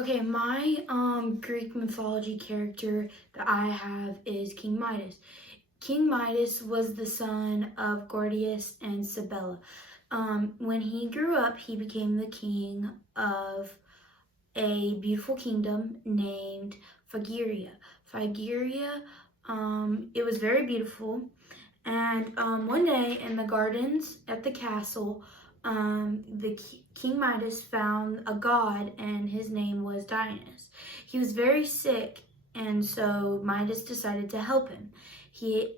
Okay, my Greek mythology character that I have is King Midas. King Midas was the son of Gordius and Cybele. When he grew up, he became the king of a beautiful kingdom named Phageria. Phageria, it was very beautiful. And one day in the gardens at the castle, King Midas found a god, and his name was Dionysus. He was very sick, and so Midas decided to help him. He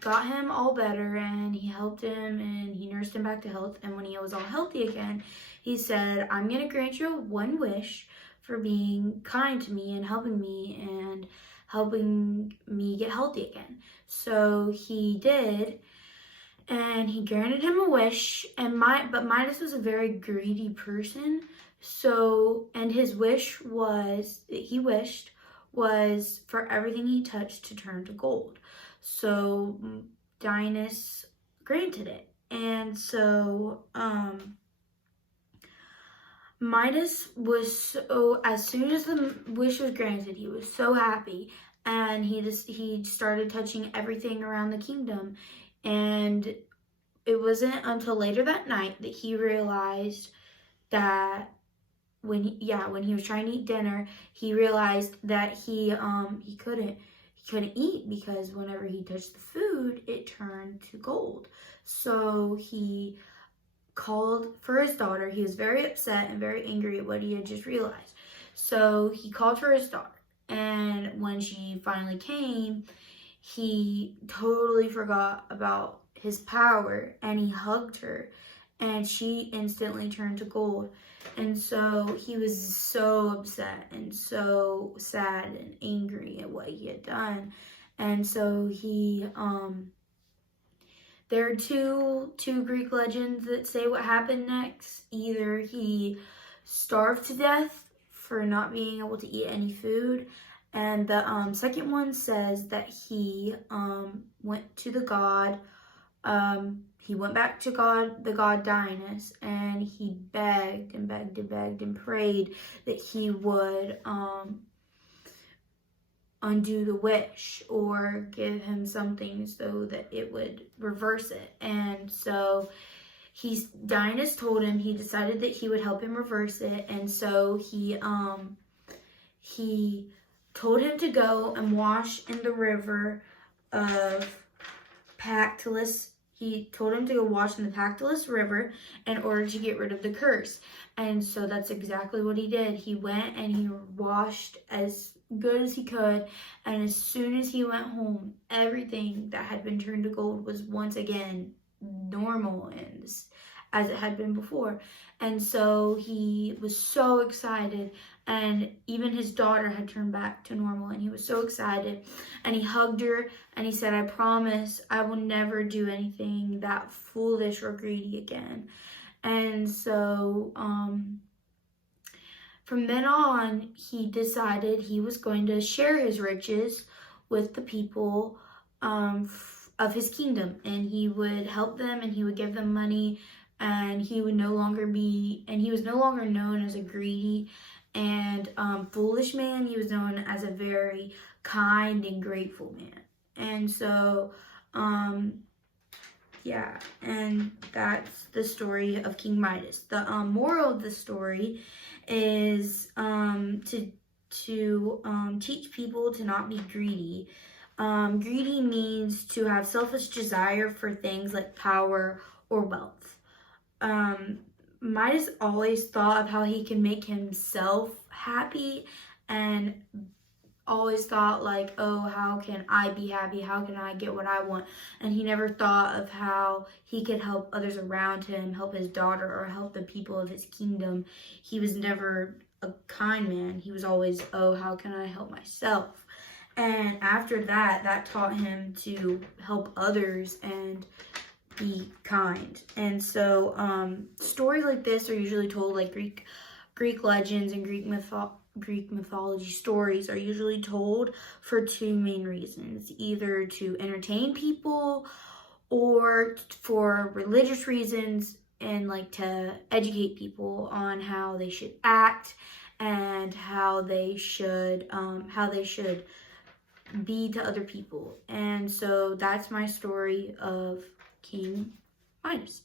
got him all better, and he helped him, and he nursed him back to health. And when he was all healthy again, he said, "I'm gonna grant you one wish for being kind to me and helping me get healthy again." So he did, and he granted him a wish. But Midas was a very greedy person. So, and his wish was that he wished was for everything he touched to turn to gold. So Dionysus granted it, and so Midas was so, as soon as the wish was granted, he was so happy, and he started touching everything around the kingdom. And it wasn't until later that night that he realized that when he was trying to eat dinner, he realized that he couldn't eat, because whenever he touched the food, it turned to gold. So he called for his daughter. He was very upset and very angry at what he had just realized. So he called for his daughter. And when she finally came, he totally forgot about his power, and he hugged her, and she instantly turned to gold. And so he was so upset and so sad and angry at what he had done. And so there are two Greek legends that say what happened next. Either he starved to death for not being able to eat any food, and the second one says that he went to the god. He went back to the god Dionysus, and he begged and begged and begged and prayed that he would undo the wish or give him something so that it would reverse it. And so Dionysus told him, he decided that he would help him reverse it. And so he told him to go and wash in the river of Pactolus. He told him to go wash in the Pactolus River in order to get rid of the curse. And so that's exactly what he did. He went and he washed as good as he could, and as soon as he went home, everything that had been turned to gold was once again normal and as it had been before. And so he was so excited, and even his daughter had turned back to normal, and he was so excited, and he hugged her, and he said, "I promise I will never do anything that foolish or greedy again." And so from then on, he decided he was going to share his riches with the people of his kingdom, and he would help them, and he would give them money, and he was no longer known as a greedy and foolish man. He was known as a very kind and grateful man. And so and that's the story of King Midas. The moral of the story is to teach people to not be greedy. Greedy means to have selfish desire for things like power or wealth. Midas always thought of how he can make himself happy, and always thought like, oh, how can I be happy? How can I get what I want? And he never thought of how he could help others around him, help his daughter, or help the people of his kingdom. He was never a kind man. He was always, oh, how can I help myself? And after that taught him to help others and be kind. And so stories like this are usually told, like Greek legends and Greek mythology stories are usually told for two main reasons: either to entertain people or for religious reasons. and like to educate people on how they should act and how they should be to other people. And so that's my story of King Midas.